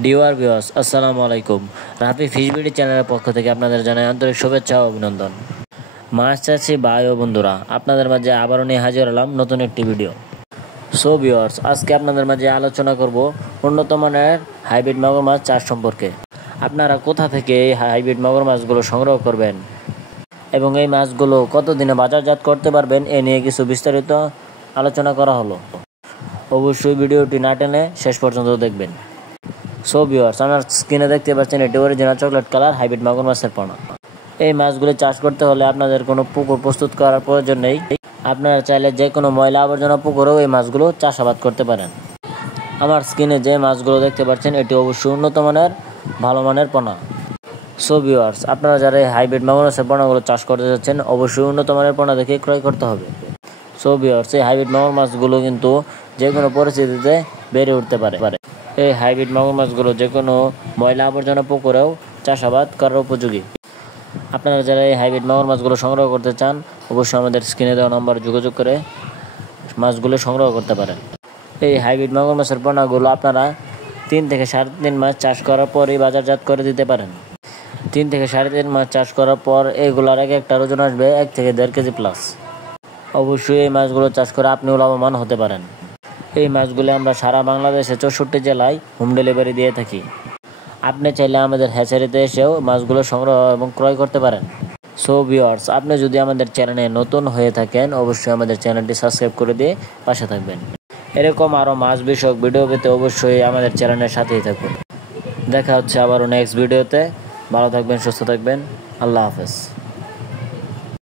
ডিওয়ার viewers, আসসালামু আলাইকুম। Rafi fish BD চ্যানেলের পক্ষ থেকে আপনাদের জানাই আন্তরিক শুভেচ্ছা ও অভিনন্দন। মাছ চাষি ভাই ও বন্ধুরা, আপনাদের মাঝে আবারও নিয়ে হাজির হলাম নতুন একটি ভিডিও। সো ভিউয়ার্স, আজকে আপনাদের মাঝে আলোচনা করব উন্নত মানের হাইব্রিড মাগুর মাছ চাষ সম্পর্কে। আপনারা কোথা থেকে এই হাইব্রিড মাগুর মাছগুলো সংগ্রহ করবেন এবং এই মাছগুলো কতদিনে বাজারজাত করতে পারবেন, এ নিয়ে কিছু বিস্তারিত আলোচনা করা হলো। অবশ্যই ভিডিওটি না টেনে শেষ পর্যন্ত দেখবেন। সো ভিউয়ার্স, আমার স্ক্রিনে দেখতে পাচ্ছেন এটি অরিজিনাল চকলেট কালার হাইব্রিড মাগুর মাছের পোনা। এই মাছগুলি চাষ করতে হলে আপনাদের কোনো পুকুর প্রস্তুত করার প্রয়োজন নেই। আপনারা চাইলে যে কোনো ময়লা আবর্জনা পুকুরেও এই মাছগুলো চাষাবাদ করতে পারেন। আমার স্ক্রিনে যে মাছগুলো দেখতে পাচ্ছেন এটি অবশ্যই উন্নত মানের ভালো মানের পোনা। সো ভিউয়ার্স, আপনারা যারা এই হাইব্রিড মাগুর মাছের পোনাগুলো চাষ করতে যাচ্ছেন অবশ্যই উন্নত মানের পোনা দেখে ক্রয় করতে হবে। সো ভিউয়ার্স, এই হাইব্রিড মাগুর মাছগুলো কিন্তু যে কোনো পরিস্থিতিতে বেড়ে উঠতে পারে। এই হাইব্রিড মাগুর মাছগুলো যে কোনো ময়লা আবর্জনা পুকুরেও চাষাবাদ করার উপযোগী। আপনারা যারা এই হাইব্রিড মাগুর মাছগুলো সংগ্রহ করতে চান অবশ্যই আমাদের স্ক্রিনে দেওয়া নম্বরে যোগাযোগ করে মাছগুলো সংগ্রহ করতে পারেন। এই হাইব্রিড মাগুর মাছের পোনাগুলো আপনারা 3 থেকে 3.5 মাস চাষ করার পরই বাজারজাত করে দিতে পারেন। 3 থেকে 3.5 মাস চাষ করার পর এগুলোর একটা ওজন আসবে 1 থেকে 1.5 কেজি প্লাস। অবশ্যই এই মাছগুলো চাষ করে আপনিও লাভবান হতে পারেন। এই মাছগুলো আমরা সারা বাংলাদেশে 64 জেলায় হোম ডেলিভারি দিয়ে থাকি। আপনি চাইলে আমাদের হ্যাচারিতে এসেও মাছগুলো সংগ্রহ এবং ক্রয় করতে পারেন। সো ভিউয়ার্স, আপনি যদি আমাদের চ্যানেলে নতুন হয়ে থাকেন অবশ্যই আমাদের চ্যানেলটি সাবস্ক্রাইব করে দিয়ে পাশে থাকবেন। এরকম আরও মাছ বিষয়ক ভিডিও পেতে অবশ্যই আমাদের চ্যানেলের সাথেই থাকুন। দেখা হচ্ছে আবারও নেক্সট ভিডিওতে। ভালো থাকবেন, সুস্থ থাকবেন। আল্লাহ হাফেজ।